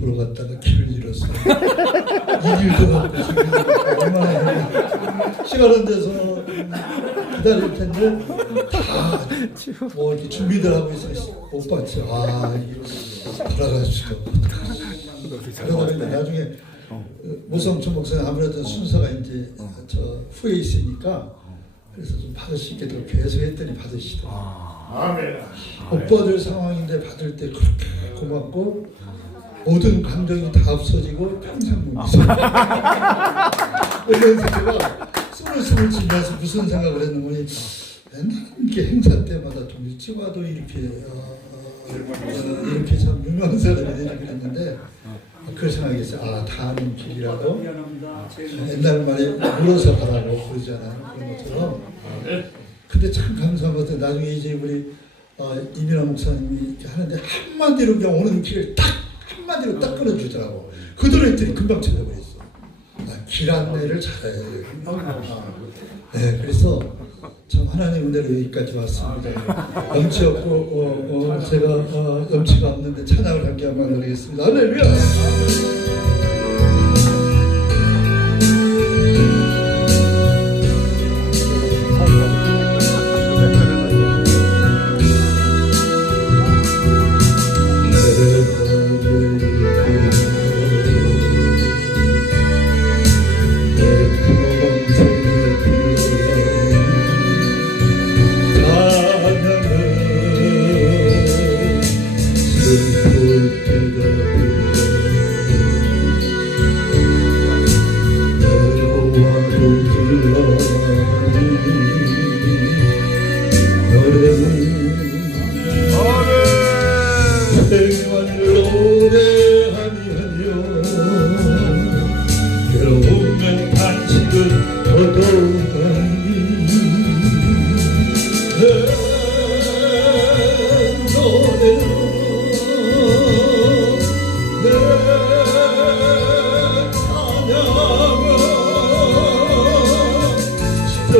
보러 갔다가 길을 잃었어. 이길도 없고 저길도 없고 얼마나 시간은 돼서 기다릴 텐데 다뭐 이렇게 준비들 하고 있어 못 봤죠. 아 돌아가시죠. 그러다 보니 나중에 모성천 목사님 아무래도 순서가 이제 저 후에 있으니까 그래서 좀 받을 수 있게 더 계속 했더니 받으시더라고요. 못 받을 상황인데 받을 때 그렇게 고맙고 모든 감정이 다 없어지고 평생 못 잊어. 그래서 제가 숨을 숨을 쉬면서 무슨 생각을 했는지 맨날 이렇게 행사 때마다 좀 일찍 와도 이렇게 어, 어, 이렇게 참 유명한 사람이 되지 그랬는데 그 생각했어요. 아, 다 아는 길이라고 옛날 말에 물어서 가라고 그러잖아요. 그런 것처럼. 근데 참 감사한 것 같아요. 나중에 이제 우리 어, 이민아 목사님이 하는데 한마디로 그냥 오는 길을 딱 한마디로 딱 끊어주더라고. 그대로 했더니 금방 찾아버렸어. 아, 길 안내를 잘해야 돼요. 네, 그래서 참 하나님 은혜로 여기까지 왔습니다. 염치 없고 어, 어, 제가 어, 염치가 없는데 찬양을 함께 한번 드리겠습니다. 할렐루야. 생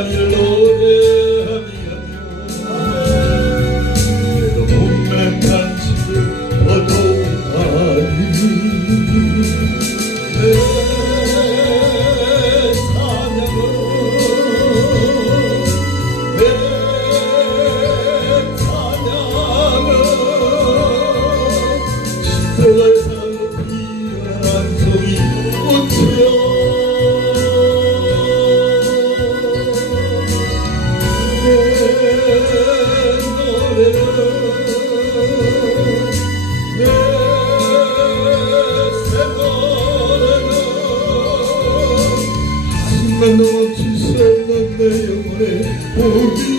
행해만을 노래하며 내가 몸만 간식을 얻어가니 내 내 영혼의